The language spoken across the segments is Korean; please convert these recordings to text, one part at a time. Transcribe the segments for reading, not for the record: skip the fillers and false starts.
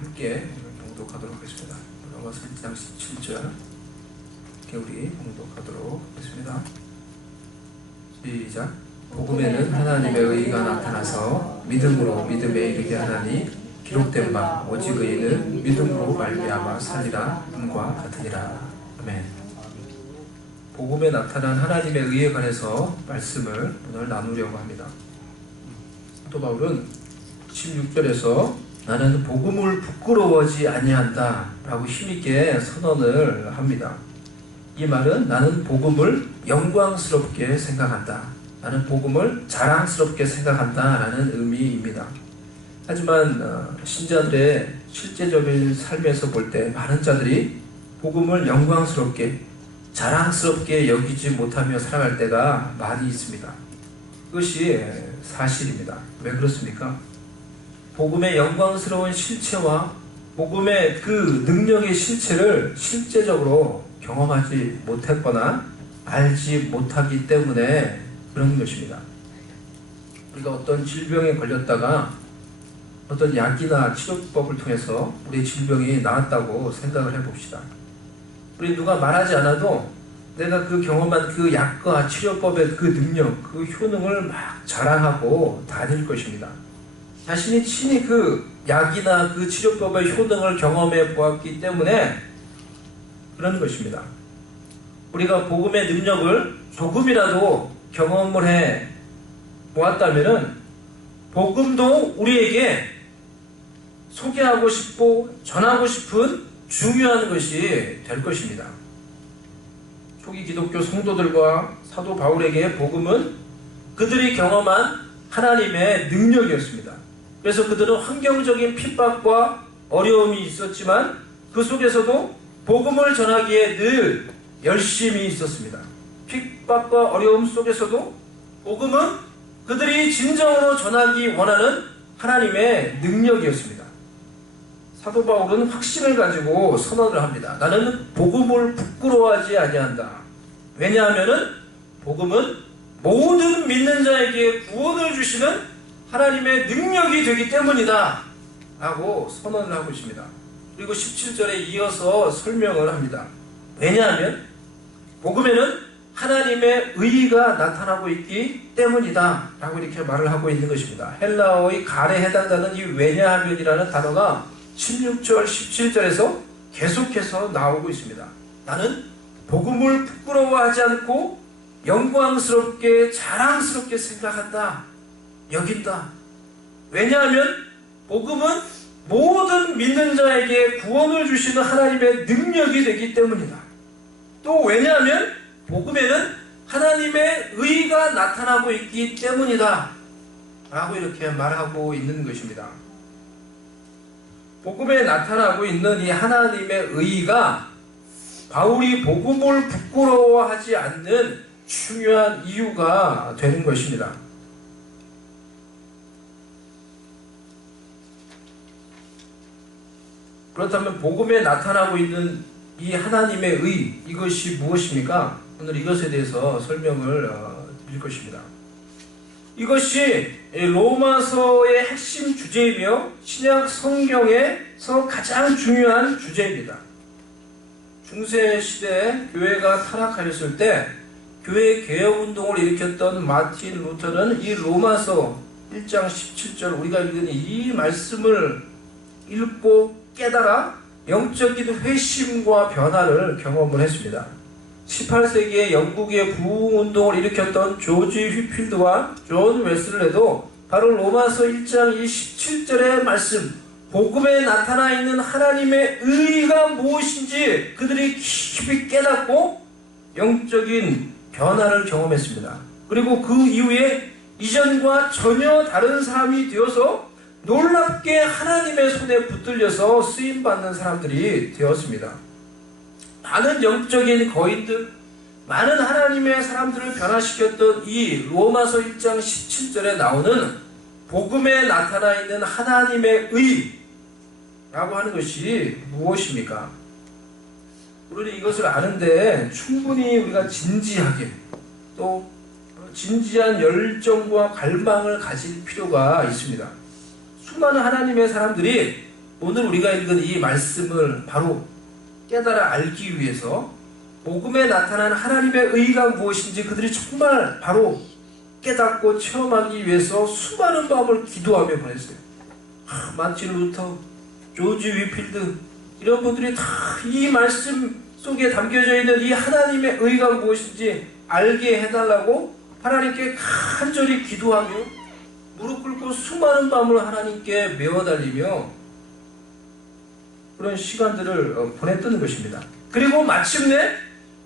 함께 봉독하도록 하겠습니다. 로마서 1장 17절 우리 봉독하도록 하겠습니다. 시작. 복음에는 하나님의 의가 나타나서 믿음으로 믿음에 이르게 하나니 기록된 바 오직 의인은 믿음으로 말미암아 살리라 함과 같으니라. 아멘. 복음에 나타난 하나님의 의에 관해서 말씀을 오늘 나누려고 합니다. 사도 바울은 16절에서 나는 복음을 부끄러워하지 아니한다 라고 힘있게 선언을 합니다. 이 말은 나는 복음을 영광스럽게 생각한다, 나는 복음을 자랑스럽게 생각한다 라는 의미입니다. 하지만 신자들의 실제적인 삶에서 볼 때 많은 자들이 복음을 영광스럽게 자랑스럽게 여기지 못하며 살아갈 때가 많이 있습니다. 그것이 사실입니다. 왜 그렇습니까? 복음의 영광스러운 실체와 복음의 그 능력의 실체를 실제적으로 경험하지 못했거나 알지 못하기 때문에 그런 것입니다. 우리가 어떤 질병에 걸렸다가 어떤 약이나 치료법을 통해서 우리의 질병이 나았다고 생각을 해봅시다. 우리 누가 말하지 않아도 내가 그 경험한 그 약과 치료법의 그 능력, 그 효능을 막 자랑하고 다닐 것입니다. 자신이 친히 그 약이나 그 치료법의 효능을 경험해 보았기 때문에 그런 것입니다. 우리가 복음의 능력을 조금이라도 경험을 해 보았다면 복음도 우리에게 소개하고 싶고 전하고 싶은 중요한 것이 될 것입니다. 초기 기독교 성도들과 사도 바울에게 복음은 그들이 경험한 하나님의 능력이었습니다. 그래서 그들은 환경적인 핍박과 어려움이 있었지만 그 속에서도 복음을 전하기에 늘 열심히 있었습니다. 핍박과 어려움 속에서도 복음은 그들이 진정으로 전하기 원하는 하나님의 능력이었습니다. 사도 바울은 확신을 가지고 선언을 합니다. 나는 복음을 부끄러워하지 아니한다. 왜냐하면 복음은 모든 믿는 자에게 구원을 주시는 하나님의 능력이 되기 때문이다 라고 선언을 하고 있습니다. 그리고 17절에 이어서 설명을 합니다. 왜냐하면 복음에는 하나님의 의의가 나타나고 있기 때문이다 라고 이렇게 말을 하고 있는 것입니다. 헬라어의 갈에 해당하는 이 왜냐하면이라는 단어가 16절, 17절에서 계속해서 나오고 있습니다. 나는 복음을 부끄러워하지 않고 영광스럽게 자랑스럽게 생각한다, 여긴다. 왜냐하면 복음은 모든 믿는 자에게 구원을 주시는 하나님의 능력이 되기 때문이다. 또 왜냐하면 복음에는 하나님의 의가 나타나고 있기 때문이다 라고 이렇게 말하고 있는 것입니다. 복음에 나타나고 있는 이 하나님의 의가 바울이 복음을 부끄러워하지 않는 중요한 이유가 되는 것입니다. 그렇다면 복음에 나타나고 있는 이 하나님의 의, 이것이 무엇입니까? 오늘 이것에 대해서 설명을 드릴 것입니다. 이것이 로마서의 핵심 주제이며 신약 성경에서 가장 중요한 주제입니다. 중세 시대에 교회가 타락하였을 때 교회 개혁운동을 일으켰던 마틴 루터는 이 로마서 1장 17절 우리가 읽은 이 말씀을 읽고 깨달아 영적인 회심과 변화를 경험을 했습니다. 18세기에 영국의 부흥운동을 일으켰던 조지 휘필드와 존 웨슬레도 바로 로마서 1장 17절의 말씀, 복음에 나타나 있는 하나님의 의의가 무엇인지 그들이 깊이 깨닫고 영적인 변화를 경험했습니다. 그리고 그 이후에 이전과 전혀 다른 사람이 되어서 놀랍게 하나님의 손에 붙들려서 쓰임받는 사람들이 되었습니다. 많은 영적인 거인들, 많은 하나님의 사람들을 변화시켰던 이 로마서 1장 17절에 나오는 복음에 나타나 있는 하나님의 의라고 하는 것이 무엇입니까? 우리는 이것을 아는데 충분히 우리가 진지하게 또 진지한 열정과 갈망을 가질 필요가 있습니다. 수많은 하나님의 사람들이 오늘 우리가 읽은 이 말씀을 바로 깨달아 알기 위해서 복음에 나타난 하나님의 의가 무엇인지 그들이 정말 바로 깨닫고 체험하기 위해서 수많은 밤을 기도하며 보냈어요. 마틴 루터, 조지 위필드 이런 분들이 다 이 말씀 속에 담겨져 있는 이 하나님의 의가 무엇인지 알게 해달라고 하나님께 간절히 기도하며 무릎 꿇고 수많은 밤을 하나님께 메워달리며 그런 시간들을 보냈던 것입니다. 그리고 마침내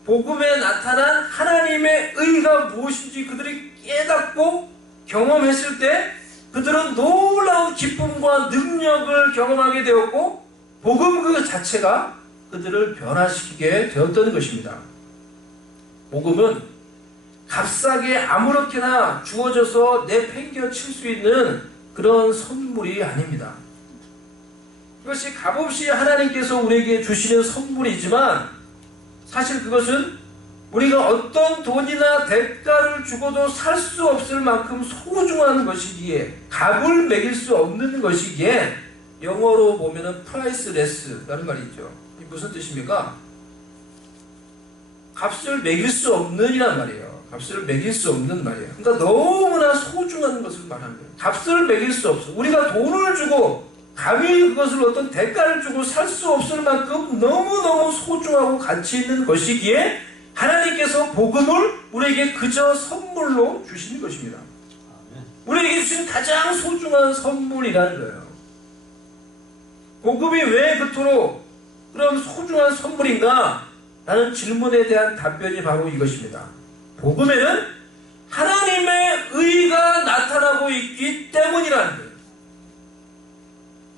복음에 나타난 하나님의 의가 무엇인지 그들이 깨닫고 경험했을 때 그들은 놀라운 기쁨과 능력을 경험하게 되었고 복음 그 자체가 그들을 변화시키게 되었던 것입니다. 복음은 값싸게 아무렇게나 주어져서 내팽겨칠 수 있는 그런 선물이 아닙니다. 그것이 값없이 하나님께서 우리에게 주시는 선물이지만 사실 그것은 우리가 어떤 돈이나 대가를 주고도 살 수 없을 만큼 소중한 것이기에 값을 매길 수 없는 것이기에 영어로 보면은 priceless라는 말이 있죠. 이게 무슨 뜻입니까? 값을 매길 수 없는 이란 말이에요. 값을 매길 수 없는 말이에요. 그러니까 너무나 소중한 것을 말하는 거예요. 값을 매길 수 없어. 우리가 돈을 주고 감히 그것을 어떤 대가를 주고 살 수 없을 만큼 너무너무 소중하고 가치 있는 것이기에 하나님께서 복음을 우리에게 그저 선물로 주시는 것입니다. 우리에게 주신 가장 소중한 선물이라는 거예요. 복음이 왜 그토록 그럼 소중한 선물인가? 라는 질문에 대한 답변이 바로 이것입니다. 복음에는 하나님의 의가 나타나고 있기 때문이라는 거예요.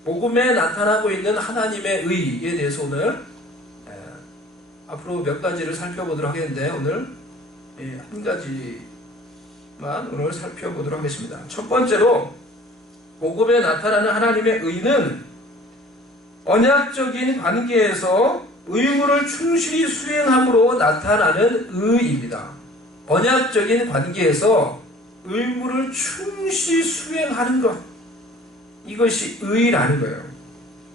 복음에 나타나고 있는 하나님의 의에 대해서 오늘 앞으로 몇 가지를 살펴보도록 하겠는데 오늘 한 가지만 오늘 살펴보도록 하겠습니다. 첫 번째로 복음에 나타나는 하나님의 의는 언약적인 관계에서 의무를 충실히 수행함으로 나타나는 의입니다. 언약적인 관계에서 의무를 충실히 수행하는 것, 이것이 의라는 거예요.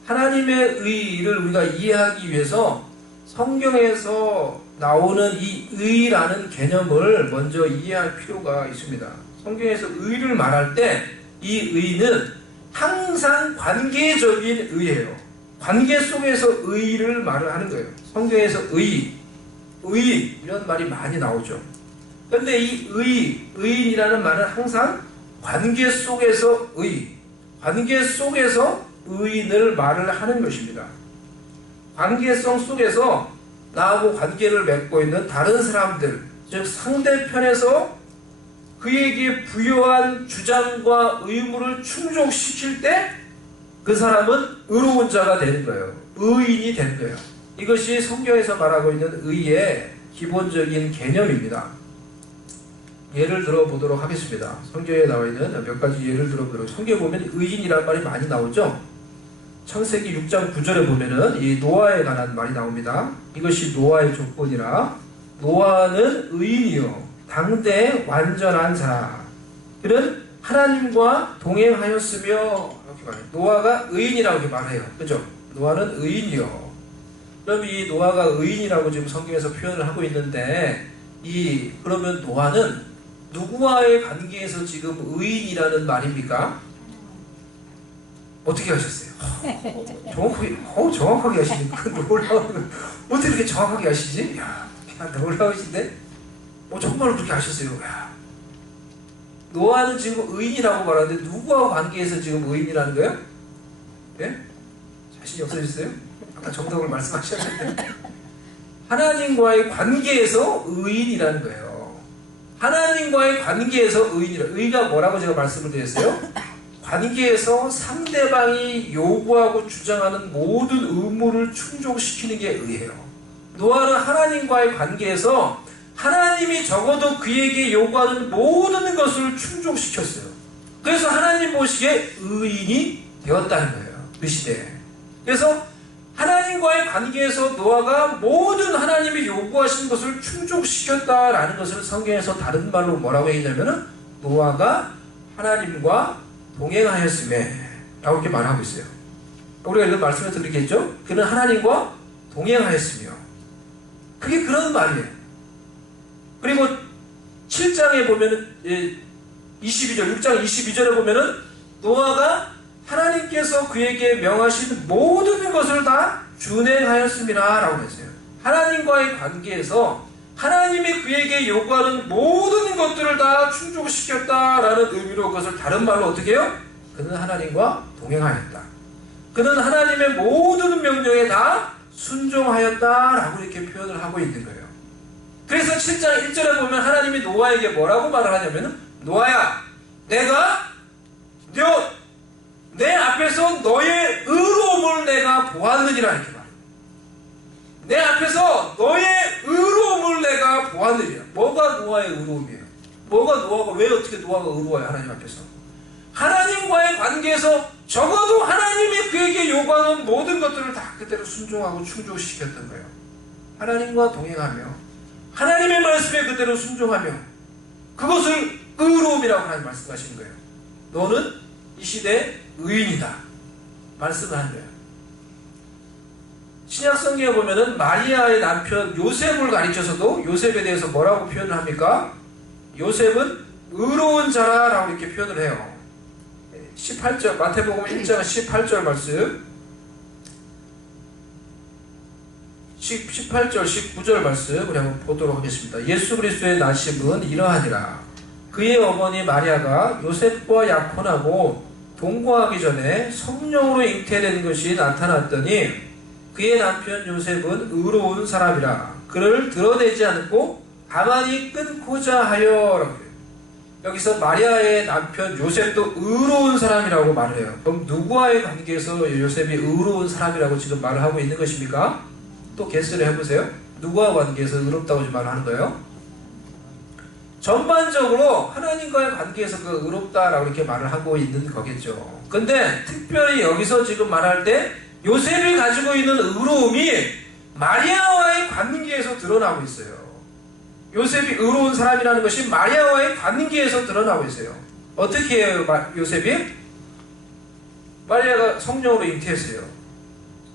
하나님의 의를 우리가 이해하기 위해서 성경에서 나오는 이 의라는 개념을 먼저 이해할 필요가 있습니다. 성경에서 의를 말할 때 이 의는 항상 관계적인 의예요. 관계 속에서 의를 말을 하는 거예요. 성경에서 의, 의인 이런 말이 많이 나오죠. 그런데 이 의인이라는 말은 항상 관계 속에서 관계 속에서 의인을 말을 하는 것입니다. 관계성 속에서 나하고 관계를 맺고 있는 다른 사람들, 즉 상대편에서 그에게 부여한 주장과 의무를 충족시킬 때 그 사람은 의로운 자가 되는 거예요. 의인이 되는 거예요. 이것이 성경에서 말하고 있는 의의 기본적인 개념입니다. 예를 들어보도록 하겠습니다. 성경에 나와 있는 몇 가지 예를 들어보도록. 성경에 보면 의인이라는 말이 많이 나오죠. 창세기 6장 9절에 보면은 이 노아에 관한 말이 나옵니다. 이것이 노아의 조건이라 노아는 의인이요 당대 완전한 자 그는 하나님과 동행하였으며 이렇게 말해요. 노아가 의인이라고 이렇게 말해요. 그죠? 노아는 의인이요. 그럼 이 노아가 의인이라고 지금 성경에서 표현을 하고 있는데 그러면 노아는 누구와의 관계에서 지금 의인이라는 말입니까? 어떻게 하셨어요? 정확하게 하시니까 놀라운 어떻게 이렇게 정확하게 하시지? 야, 놀라우신데? 정말로 그렇게 하셨어요. 야. 노아는 지금 의인이라고 말하는데 누구와 관계에서 지금 의인이라는 거예요? 예? 자신이 없어졌어요? 아까 정답을 말씀하셨는데 하나님과의 관계에서 의인이라는 거예요. 하나님과의 관계에서 의인이라. 의가 뭐라고 제가 말씀을 드렸어요? 관계에서 상대방이 요구하고 주장하는 모든 의무를 충족시키는 게 의예요. 노아는 하나님과의 관계에서 하나님이 적어도 그에게 요구하는 모든 것을 충족시켰어요. 그래서 하나님 보시기에 의인이 되었다는 거예요. 그 시대에. 그래서 하나님과의 관계에서 노아가 모든 하나님이 요구하신 것을 충족시켰다라는 것을 성경에서 다른 말로 뭐라고 얘기하냐면은 노아가 하나님과 동행하였음에 라고 이렇게 말하고 있어요. 우리가 이런 말씀을 드리겠죠? 그는 하나님과 동행하였으며. 그게 그런 말이에요. 그리고 7장에 보면은 22절, 6장 22절에 보면은 노아가 하나님께서 그에게 명하신 모든 것을 다 준행하였습니다 라고 했어요. 하나님과의 관계에서 하나님이 그에게 요구하는 모든 것들을 다 충족시켰다라는 의미로 그것을 다른 말로 어떻게 해요? 그는 하나님과 동행하였다. 그는 하나님의 모든 명령에 다 순종하였다라고 이렇게 표현을 하고 있는 거예요. 그래서 7장 1절에 보면 하나님이 노아에게 뭐라고 말을 하냐면, 노아야, 내가 내 앞에서 너의 의로움을 내가 보았느니라 이렇게 말해요. 내 앞에서 너의 의로움을 내가 보았느니라. 뭐가 노아의 의로움이에요? 노아가 왜 어떻게 노아가 의로워요? 하나님 앞에서 하나님과의 관계에서 적어도 하나님이 그에게 요구하는 모든 것들을 다 그대로 순종하고 충족시켰던 거예요. 하나님과 동행하며 하나님의 말씀에 그대로 순종하며 그것을 의로움이라고 하나님 말씀하시는 거예요. 너는 이 시대의 의인이다 말씀을 하는 거예요. 신약 성경에 보면은 마리아의 남편 요셉을 가리켜서도 요셉에 대해서 뭐라고 표현을 합니까? 요셉은 의로운 자라라고 이렇게 표현을 해요. 18절, 마태복음 1장 18절 말씀, 18절, 19절 말씀 우리 한번 보도록 하겠습니다. 예수 그리스도의 나심은 이러하니라. 그의 어머니 마리아가 요셉과 약혼하고 동거하기 전에 성령으로 잉태된 것이 나타났더니 그의 남편 요셉은 의로운 사람이라 그를 드러내지 않고 가만히 끊고자 하여. 여기서 마리아의 남편 요셉도 의로운 사람이라고 말을 해요. 그럼 누구와의 관계에서 요셉이 의로운 사람이라고 지금 말을 하고 있는 것입니까? 또 게스를 해보세요. 누구와 관계에서 의롭다고 지금 말하는 거예요? 전반적으로 하나님과의 관계에서 그 의롭다라고 이렇게 말을 하고 있는 거겠죠. 근데 특별히 여기서 지금 말할 때 요셉이 가지고 있는 의로움이 마리아와의 관계에서 드러나고 있어요. 요셉이 의로운 사람이라는 것이 마리아와의 관계에서 드러나고 있어요. 어떻게 해요, 요셉이? 마리아가 성령으로 잉태했어요.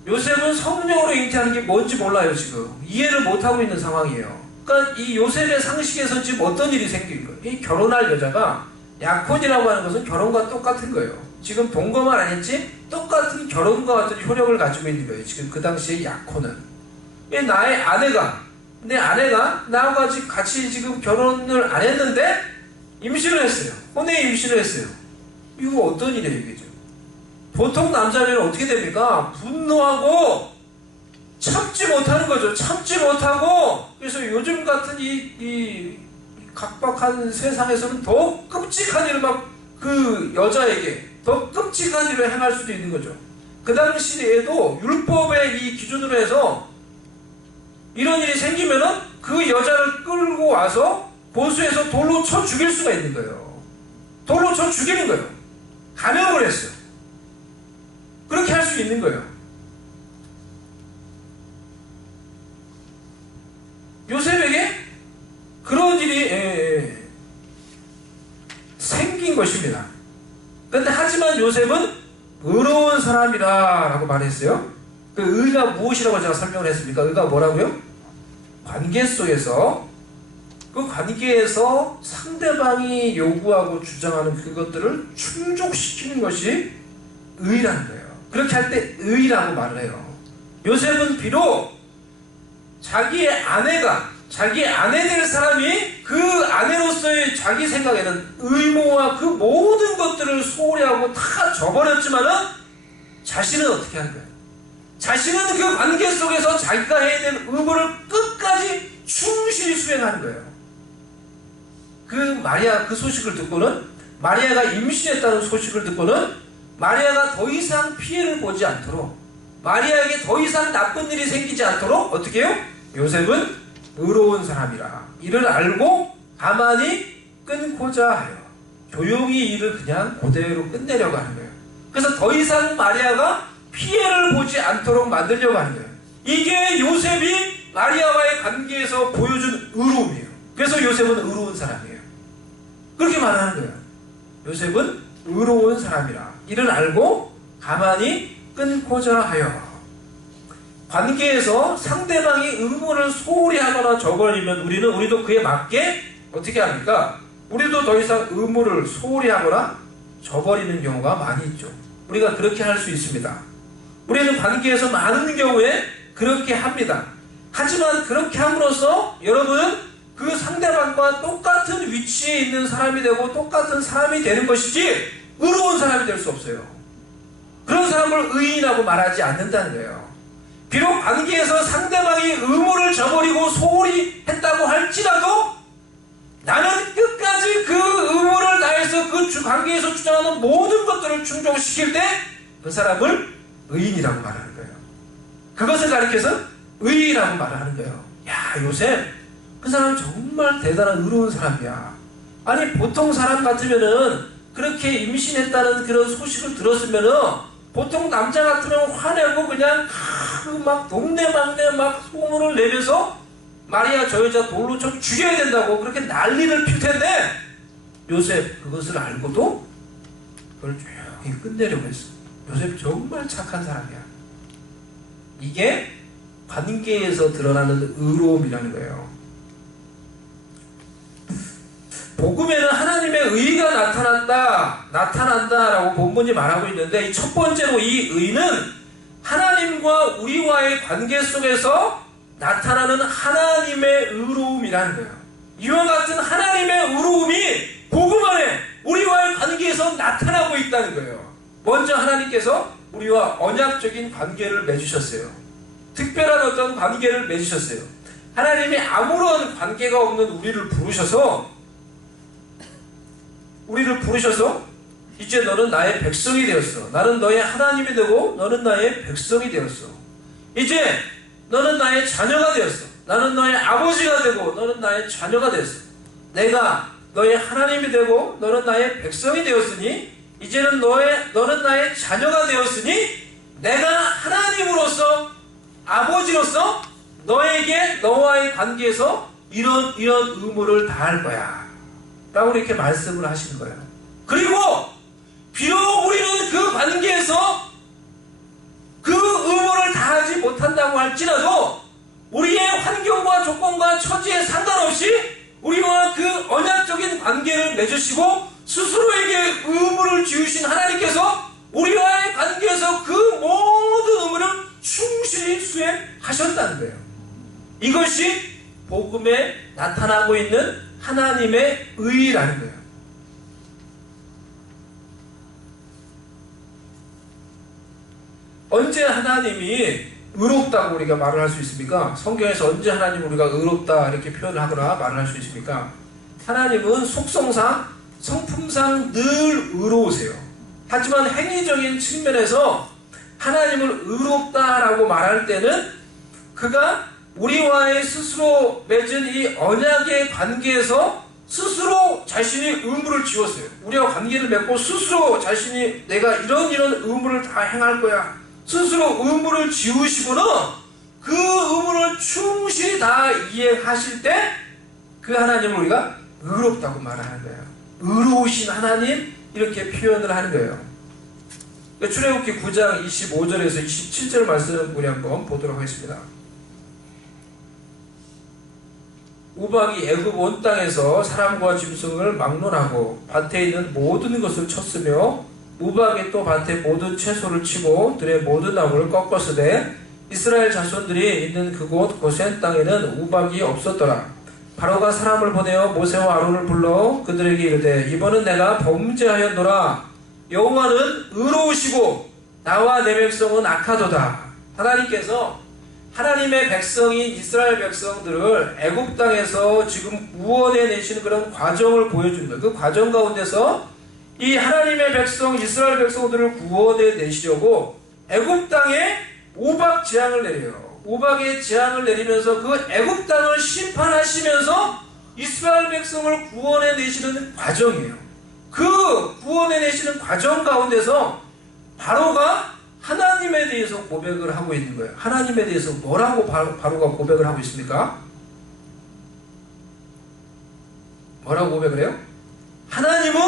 요셉은 성령으로 잉태하는 게 뭔지 몰라요, 지금. 이해를 못하고 있는 상황이에요. 그러니까 이 요셉의 상식에서 지금 어떤 일이 생긴 거예요? 이 결혼할 여자가 약혼이라고 하는 것은 결혼과 똑같은 거예요. 지금 동거만 안 했지 똑같은 결혼과 같은 효력을 가지고 있는 거예요. 지금 그 당시에 약혼은. 나의 아내가, 내 아내가 나와 같이 지금 결혼을 안 했는데 임신을 했어요. 혼외 임신을 했어요. 이거 어떤 일이에요, 이게? 보통 남자면 어떻게 됩니까? 분노하고 참지 못하는 거죠. 참지 못하고. 그래서 요즘 같은 이 각박한 세상에서는 더 끔찍한 일을 그 여자에게 더 끔찍한 일을 행할 수도 있는 거죠. 그 당시에도 율법의 이 기준으로 해서 이런 일이 생기면은 그 여자를 끌고 와서 보수해서 돌로 쳐 죽일 수가 있는 거예요. 돌로 쳐 죽이는 거예요. 감형을 했어요. 그렇게 할 수 있는 거예요. 요셉에게 그런 일이 생긴 것입니다. 그런데 하지만 요셉은 의로운 사람이다 라고 말했어요. 그 의가 무엇이라고 제가 설명을 했습니까? 의가 뭐라고요? 관계 속에서 그 관계에서 상대방이 요구하고 주장하는 그것들을 충족시키는 것이 의라는 거예요. 그렇게 할 때 의라고 말을 해요. 요셉은 비록 자기의 아내가, 자기 아내 될 사람이 그 아내로서의 자기 생각에는 의무와 그 모든 것들을 소홀히 하고 다 저버렸지만은 자신은 어떻게 하는 거예요? 자신은 그 관계 속에서 자기가 해야 될 의무를 끝까지 충실히 수행하는 거예요. 그 마리아 그 소식을 듣고는, 마리아가 임신했다는 소식을 듣고는 마리아가 더 이상 피해를 보지 않도록, 마리아에게 더 이상 나쁜 일이 생기지 않도록 어떻게 해요? 요셉은 의로운 사람이라 이를 알고 가만히 끊고자 하여 조용히 일을 그냥 그대로 끝내려고 하는 거예요. 그래서 더 이상 마리아가 피해를 보지 않도록 만들려고 하는 거예요. 이게 요셉이 마리아와의 관계에서 보여준 의로움이에요. 그래서 요셉은 의로운 사람이에요. 그렇게 말하는 거예요. 요셉은 의로운 사람이라 이를 알고 가만히 끊고자 하여. 관계에서 상대방이 의무를 소홀히 하거나 저버리면 우리도 그에 맞게 어떻게 합니까? 우리도 더 이상 의무를 소홀히 하거나 저버리는 경우가 많이 있죠. 우리가 그렇게 할 수 있습니다. 우리는 관계에서 많은 경우에 그렇게 합니다. 하지만 그렇게 함으로써 여러분은 그 상대방과 똑같은 위치에 있는 사람이 되고 똑같은 사람이 되는 것이지 의로운 사람이 될 수 없어요. 그런 사람을 의인이라고 말하지 않는다는 거예요. 비록 관계에서 상대방이 의무를 저버리고 소홀히 했다고 할지라도 나는 끝까지 그 의무를 다해서 그 관계에서 주장하는 모든 것들을 충족시킬 때 그 사람을 의인이라고 말하는 거예요. 그것을 가리켜서 의인이라고 말하는 거예요. 야, 요셉 그 사람 정말 대단한 의로운 사람이야. 아니 보통 사람 같으면은 그렇게 임신했다는 그런 소식을 들었으면은 보통 남자 같으면 화내고 그냥 막 동네방네 막 소문을 내면서 마리아 저 여자 돌로 좀 죽여야 된다고 그렇게 난리를 필 텐데 요셉 그것을 알고도 그걸 조용히 끝내려고 했어. 요셉 정말 착한 사람이야. 이게 관계에서 드러나는 의로움이라는 거예요. 복음에는 하나님의 의가 나타난다라고 본문이 말하고 있는데 이 첫 번째로 이 의는 하나님과 우리와의 관계 속에서 나타나는 하나님의 의로움이라는 거예요. 이와 같은 하나님의 의로움이 복음 안에 우리와의 관계에서 나타나고 있다는 거예요. 먼저 하나님께서 우리와 언약적인 관계를 맺으셨어요. 특별한 어떤 관계를 맺으셨어요. 하나님이 아무런 관계가 없는 우리를 부르셔서 이제 너는 나의 백성이 되었어. 나는 너의 하나님이 되고 너는 나의 백성이 되었어. 이제 너는 나의 자녀가 되었어. 나는 너의 아버지가 되고 너는 나의 자녀가 되었어. 내가 너의 하나님이 되고 너는 나의 백성이 되었으니 이제는 너는 나의 자녀가 되었으니 내가 하나님으로서 아버지로서 너에게 너와의 관계에서 이런 의무를 다할 거야 라고 이렇게 말씀을 하시는 거예요. 그리고 비록 우리는 그 관계에서 그 의무를 다하지 못한다고 할지라도 우리의 환경과 조건과 처지에 상관없이 우리와 그 언약적인 관계를 맺으시고 스스로에게 의무를 지으신 하나님께서 우리와의 관계에서 그 모든 의무를 충실히 수행하셨다는 거예요. 이것이 복음에 나타나고 있는 하나님의 의라는 거예요. 언제 하나님이 의롭다고 우리가 말을 할 수 있습니까? 성경에서 언제 하나님 우리가 의롭다 이렇게 표현을 하거나 말을 할 수 있습니까? 하나님은 속성상 성품상 늘 의로우세요. 하지만 행위적인 측면에서 하나님을 의롭다라고 말할 때는 그가 우리와의 스스로 맺은 이 언약의 관계에서 스스로 자신이 의무를 지었어요. 우리와 관계를 맺고 스스로 자신이 내가 이런 의무를 다 행할 거야. 스스로 의무를 지으시고는 그 의무를 충실히 다 이행하실 때 그 하나님을 우리가 의롭다고 말하는 거예요. 의로우신 하나님 이렇게 표현을 하는 거예요. 출애굽기 9장 25절에서 27절 말씀 우리 한번 보도록 하겠습니다. 우박이 애굽 온 땅에서 사람과 짐승을 막론하고 밭에 있는 모든 것을 쳤으며 우박이 또 밭의 모든 채소를 치고 들의 모든 나무를 꺾었으되 이스라엘 자손들이 있는 그곳 고센 땅에는 우박이 없었더라. 바로가 사람을 보내어 모세와 아론을 불러 그들에게 이르되 이번은 내가 범죄하였노라. 여호와는 의로우시고 나와 내 백성은 악하도다. 하나님께서 하나님의 백성인 이스라엘 백성들을 애굽 땅에서 지금 구원해 내시는 그런 과정을 보여주는 거예요. 그 과정 가운데서 이 하나님의 백성 이스라엘 백성들을 구원해 내시려고 애굽 땅에 우박 재앙을 내려요. 우박의 재앙을 내리면서 그 애굽 땅을 심판하시면서 이스라엘 백성을 구원해 내시는 과정이에요. 그 구원해 내시는 과정 가운데서 바로가 하나님에 대해서 고백을 하고 있는 거예요. 하나님에 대해서 뭐라고 바로가 고백을 하고 있습니까? 뭐라고 고백을 해요? 하나님은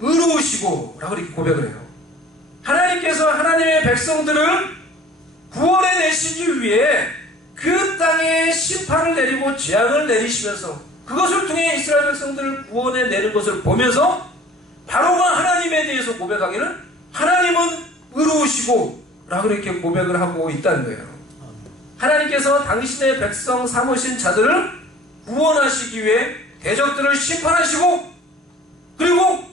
의로우시고 라고 이렇게 고백을 해요. 하나님께 하나님께서 하나님의 백성들을 구원해 내시기 위해 그 땅에 심판을 내리고 재앙을 내리시면서 그것을 통해 이스라엘 백성들을 구원해 내는 것을 보면서 바로가 하나님에 대해서 고백하기를 하나님은 의로우시고 라고 이렇게 고백을 하고 있다는 거예요. 하나님께서 당신의 백성 삼으신 자들을 구원하시기 위해 대적들을 심판하시고 그리고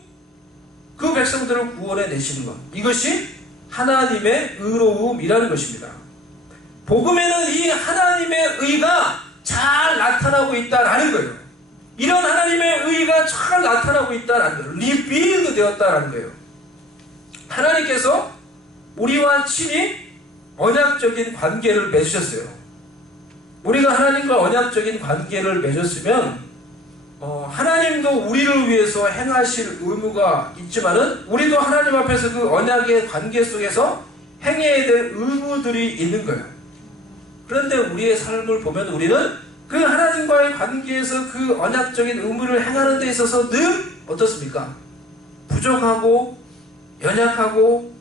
그 백성들을 구원해 내시는 것, 이것이 하나님의 의로움이라는 것입니다. 복음에는 이 하나님의 의가 잘 나타나고 있다라는 거예요. 이런 하나님의 의가 잘 나타나고 있다라는 거예요. 리빌드 되었다라는 거예요. 하나님께서 우리와 친히 언약적인 관계를 맺으셨어요. 우리가 하나님과 언약적인 관계를 맺었으면 하나님도 우리를 위해서 행하실 의무가 있지만은 우리도 하나님 앞에서 그 언약의 관계 속에서 행해야 될 의무들이 있는 거예요. 그런데 우리의 삶을 보면 우리는 그 하나님과의 관계에서 그 언약적인 의무를 행하는 데 있어서 늘 어떻습니까? 부족하고 연약하고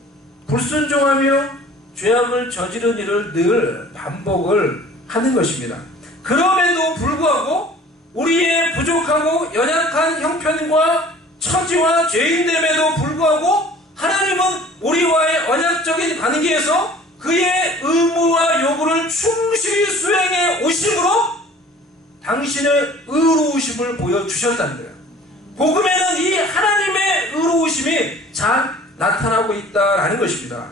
불순종하며 죄악을 저지른 일을 늘 반복을 하는 것입니다. 그럼에도 불구하고 우리의 부족하고 연약한 형편과 처지와 죄인됨에도 불구하고 하나님은 우리와의 언약적인 관계에서 그의 의무와 요구를 충실히 수행해 오심으로 당신의 의로우심을 보여주셨다는 거예요. 복음에는 이 하나님의 의로우심이 잘 나타나고 있다는 것입니다.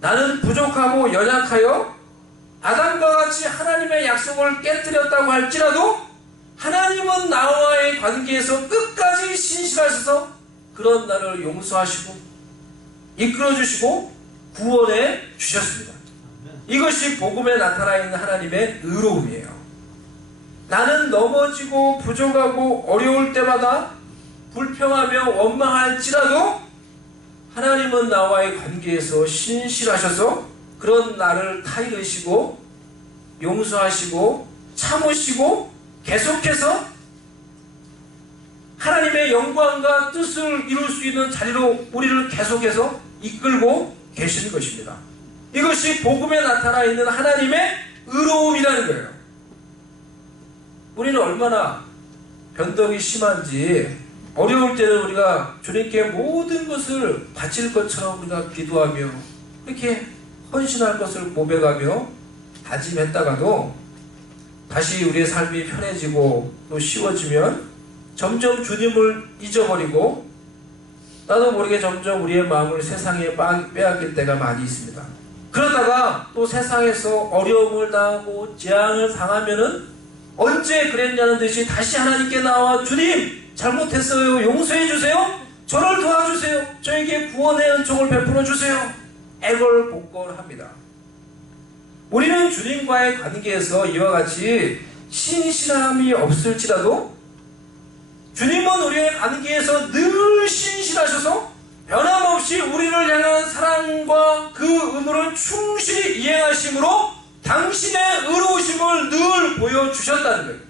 나는 부족하고 연약하여 아담과 같이 하나님의 약속을 깨뜨렸다고 할지라도 하나님은 나와의 관계에서 끝까지 신실하셔서 그런 나를 용서하시고 이끌어주시고 구원해 주셨습니다. 이것이 복음에 나타나 있는 하나님의 의로움이에요. 나는 넘어지고 부족하고 어려울 때마다 불평하며 원망할지라도 하나님은 나와의 관계에서 신실하셔서 그런 나를 타이르시고 용서하시고 참으시고 계속해서 하나님의 영광과 뜻을 이룰 수 있는 자리로 우리를 계속해서 이끌고 계시는 것입니다. 이것이 복음에 나타나 있는 하나님의 의로움이라는 거예요. 우리는 얼마나 변덕이 심한지 어려울 때는 우리가 주님께 모든 것을 바칠 것처럼 우리가 기도하며 이렇게 헌신할 것을 고백하며 다짐했다가도 다시 우리의 삶이 편해지고 또 쉬워지면 점점 주님을 잊어버리고 나도 모르게 점점 우리의 마음을 세상에 빼앗길 때가 많이 있습니다. 그러다가 또 세상에서 어려움을 당하고 재앙을 당하면은 언제 그랬냐는 듯이 다시 하나님께 나와 주님 잘못했어요. 용서해 주세요. 저를 도와주세요. 저에게 구원의 은총을 베풀어 주세요. 애걸복걸합니다. 우리는 주님과의 관계에서 이와 같이 신실함이 없을지라도 주님은 우리의 관계에서 늘 신실하셔서 변함없이 우리를 향한 사랑과 그 의무를 충실히 이행하심으로 당신의 의로우심을 늘 보여주셨다는 거예요.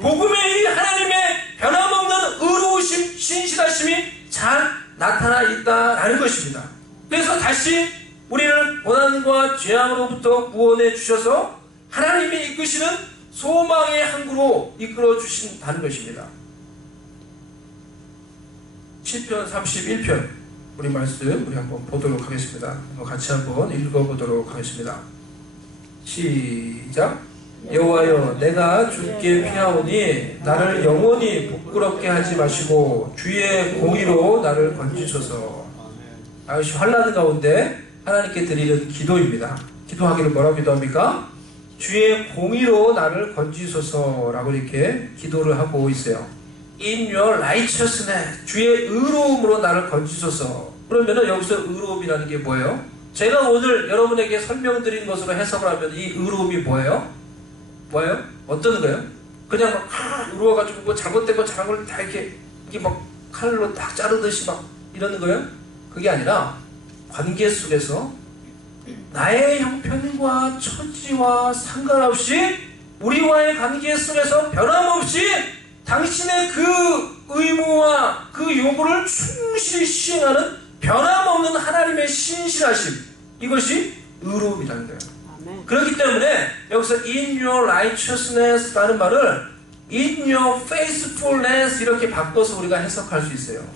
복음의 이 하나님의 변함없는 의로우심, 신실하심이 잘 나타나 있다라는 것입니다. 그래서 다시 우리를 고난과 재앙으로부터 구원해 주셔서 하나님이 이끄시는 소망의 항구로 이끌어 주신다는 것입니다. 시편 31편 우리 말씀 우리 한번 보도록 하겠습니다. 같이 한번 읽어보도록 하겠습니다. 시작. 여호와여 내가 주께 피하오니 나를 영원히 부끄럽게 하지 마시고 주의 공의로 나를 건지소서. 아저씨 환난 가운데 하나님께 드리는 기도입니다. 기도하기를 뭐라고 기도합니까? 주의 공의로 나를 건지소서라고 이렇게 기도를 하고 있어요. In your righteousness, 주의 의로움으로 나를 건지소서. 그러면은 여기서 의로움이라는 게 뭐예요? 제가 오늘 여러분에게 설명드린 것으로 해석을 하면 이 의로움이 뭐예요? 뭐예요? 어떤 거예요? 그냥 막 의로워가지고 뭐 잘못된 거 잘한 걸 다 이렇게 막 칼로 딱 자르듯이 막 이러는 거예요? 그게 아니라 관계 속에서 나의 형편과 처지와 상관없이 우리와의 관계 속에서 변함없이 당신의 그 의무와 그 요구를 충실히 시행하는 변함없는 신실하심, 이것이 의로움이라는 거예요. 아멘. 그렇기 때문에 여기서 in your righteousness 라는 말을 in your faithfulness 이렇게 바꿔서 우리가 해석할 수 있어요.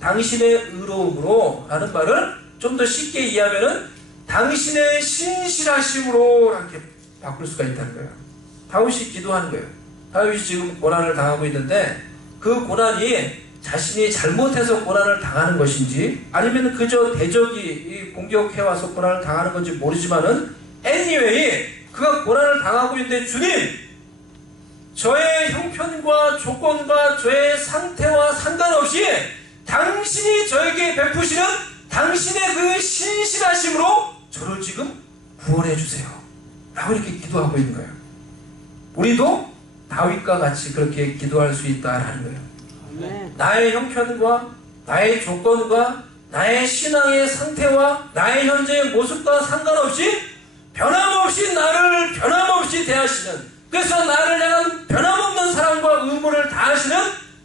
당신의 의로움으로 라는 말을 좀 더 쉽게 이해하면은 당신의 신실하심으로 이렇게 바꿀 수가 있다는 거예요. 다윗이 기도하는 거예요. 다윗이 지금 고난을 당하고 있는데 그 고난이 자신이 잘못해서 고난을 당하는 것인지 아니면 그저 대적이 공격해와서 고난을 당하는 건지 모르지만은 anyway 그가 고난을 당하고 있는데 주님 저의 형편과 조건과 저의 상태와 상관없이 당신이 저에게 베푸시는 당신의 그 신실하심으로 저를 지금 구원해 주세요 라고 이렇게 기도하고 있는 거예요. 우리도 다윗과 같이 그렇게 기도할 수 있다라는 거예요. 아멘. 나의 형편과 나의 조건과 나의 신앙의 상태와 나의 현재의 모습과 상관없이 변함없이 나를 변함없이 대하시는, 그래서 나를 향한 변함없는 사랑과 의무를 다하시는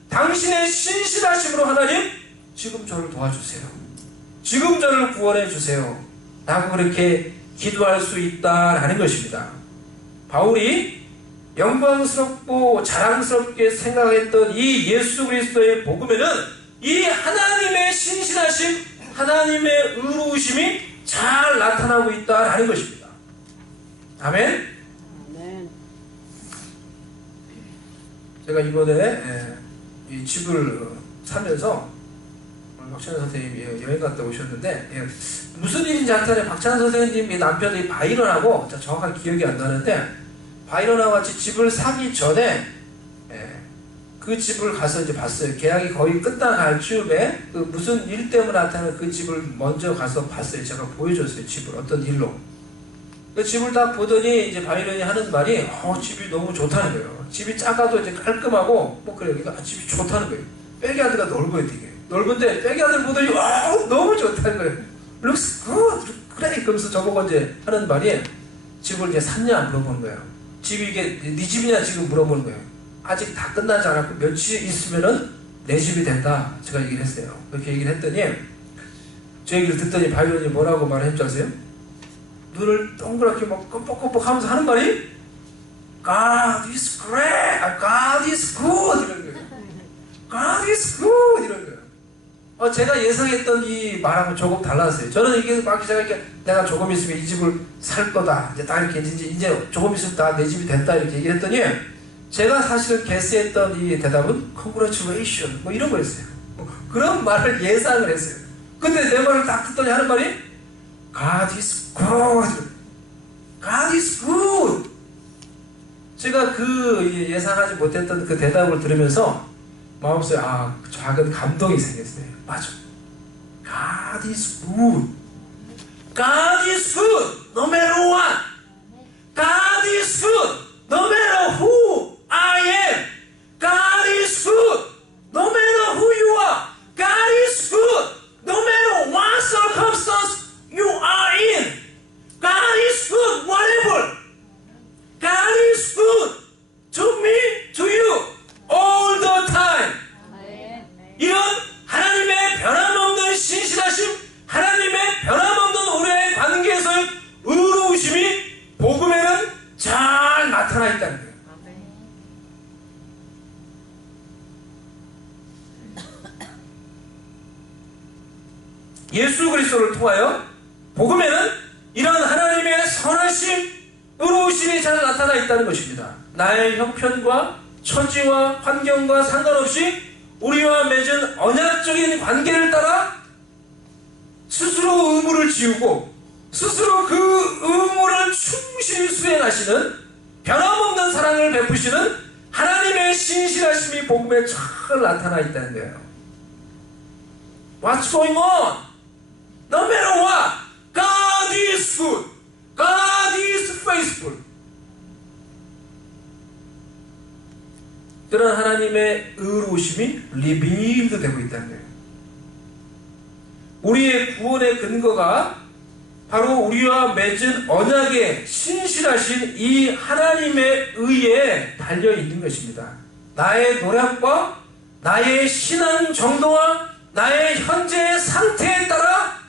당신의 신실하심으로 하나님 지금 저를 도와주세요. 지금 저를 구원해 주세요 라고 그렇게 기도할 수 있다라는 것입니다. 바울이 영광스럽고 자랑스럽게 생각했던 이 예수 그리스도의 복음에는 이 하나님의 신실하심, 하나님의 의로우심이 잘 나타나고 있다라는 것입니다. 아멘. 아멘. 제가 이번에 이 집을 사면서 박찬현 선생님이 여행 갔다 오셨는데 무슨 일인지 하여튼 박찬현 선생님이 남편이 바이런하고 정확하게 기억이 안 나는데 바이런하고 같이 집을 사기 전에 그 집을 가서 이제 봤어요. 계약이 거의 끝나갈 즈음에 그 무슨 일 때문에 나타나는 그 집을 먼저 가서 봤어요. 제가 보여줬어요. 집을 어떤 일로. 그 집을 딱 보더니 이제 바이런이 하는 말이 집이 너무 좋다는 거예요. 집이 작아도 이제 깔끔하고 뭐 그래요. 그러니까 집이 좋다는 거예요. 백야드가 넓어요, 되게. 넓은데 백야드를 보더니 너무 좋다는 거예요. Looks good. 그래. 그러면서 저보고 이제 하는 말이 집을 이제 샀냐 물어보는 거예요. 집이 이게 네 집이냐 지금 물어보는 거예요. 아직 다 끝나지 않았고 며칠 있으면은 내 집이 된다. 제가 얘기를 했어요. 그렇게 얘기를 했더니 저 얘기를 듣더니 바이런이 뭐라고 말을 했지 아세요? 눈을 동그랗게 막 껌뻑껌뻑 하면서 하는 말이 God is great, God is good 이런 거예요. God is good 이런 거예요. 제가 예상했던 이 말하고 조금 달랐어요. 저는 이게 막 제가 이렇게 내가 조금 있으면 이 집을 살 거다. 이제 딱 이렇게 이제 조금 있으면 다 내 집이 됐다 이렇게 얘기를 했더니 제가 사실은 게스했던 이 대답은 congratulations 뭐 이런 거였어요. 그런 말을 예상을 했어요. 근데 내 말을 딱 듣더니 하는 말이 God is good. God is good. 제가 그 예상하지 못했던 그 대답을 들으면서 마음속에 작은 감동이 생겼어요. 맞아. God is good. God is good. No matter what. God is good. No matter who I am. God is good. No matter who you are. God is good. No matter what circumstance you are in. God is good. Whatever. God is good. To me, to you. All the time. 이런 하나님의 변함없는 신실하심, 하나님의 변함없는 우리의 관계에서의 의로우심이 복음에는 잘 나타나 있다는 거예요. 예수 그리스도를 통하여 복음에는 이런 하나님의 선하심, 의로우심이 잘 나타나 있다는 것입니다. 나의 형편과 처지와 환경과 상관없이 우리와 맺은 언약적인 관계를 따라 스스로 의무를 지우고 스스로 그 의무를 충실히 수행하시는 변함없는 사랑을 베푸시는 하나님의 신실하심이 복음에 잘 나타나 있다는 거예요. What's going on? No matter what, God is good. God is faithful. 그런 하나님의 의로우심이 리빌드 되고 있다는 거예요. 우리의 구원의 근거가 바로 우리와 맺은 언약에 신실하신 이 하나님의 의에 달려 있는 것입니다. 나의 노력과 나의 신앙 정도와 나의 현재의 상태에 따라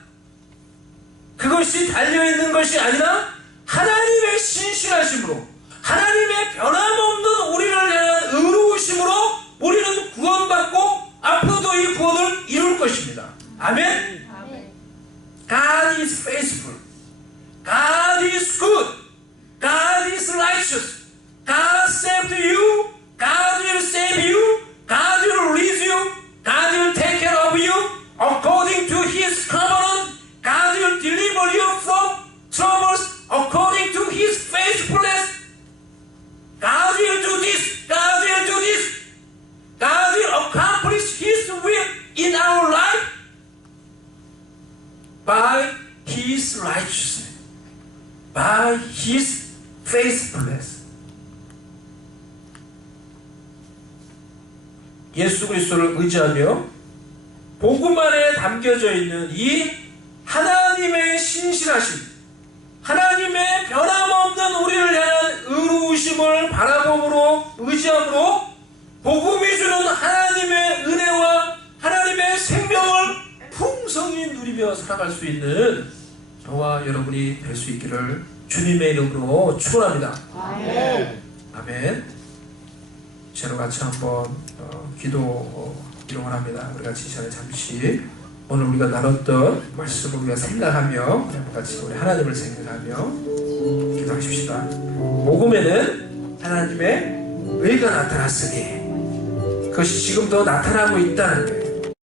그것이 달려있는 것이 아니라 하나님의 신실하심으로, 하나님의 변함없는 우리를 향한 의로우심으로 우리는 구원받고 앞으로도 이 구원을 이룰 것입니다. 아멘? God is faithful. God is good. God is righteous. God saved you. God will save you. God will lead you. God will take care of you according to His covenant. God will deliver you from troubles according to His faithfulness. God will do this. God will do this. God will accomplish His will in our life by His righteousness, by His faithfulness. 예수 그리스도를 의지하며 복음 안에 담겨져 있는 이 하나님의 신실하심, 하나님의 변함없는 우리를 향한 의로우심을 바라봄으로 의지함으로 복음이 주는 하나님의 은혜와 하나님의 생명을 풍성히 누리며 살아갈 수 있는 저와 여러분이 될 수 있기를 주님의 이름으로 축원합니다. 아멘. 아멘. 제로 같이 한번 기도를 합니다. 우리 같이 이 시간에 잠시 오늘 우리가 나눴던 말씀을 우리가 생각하며 같이 우리 하나님을 생각하며 기도하십시다. 복음에는 하나님의 의가 나타났으니 그것이 지금도 나타나고 있다는 거예요.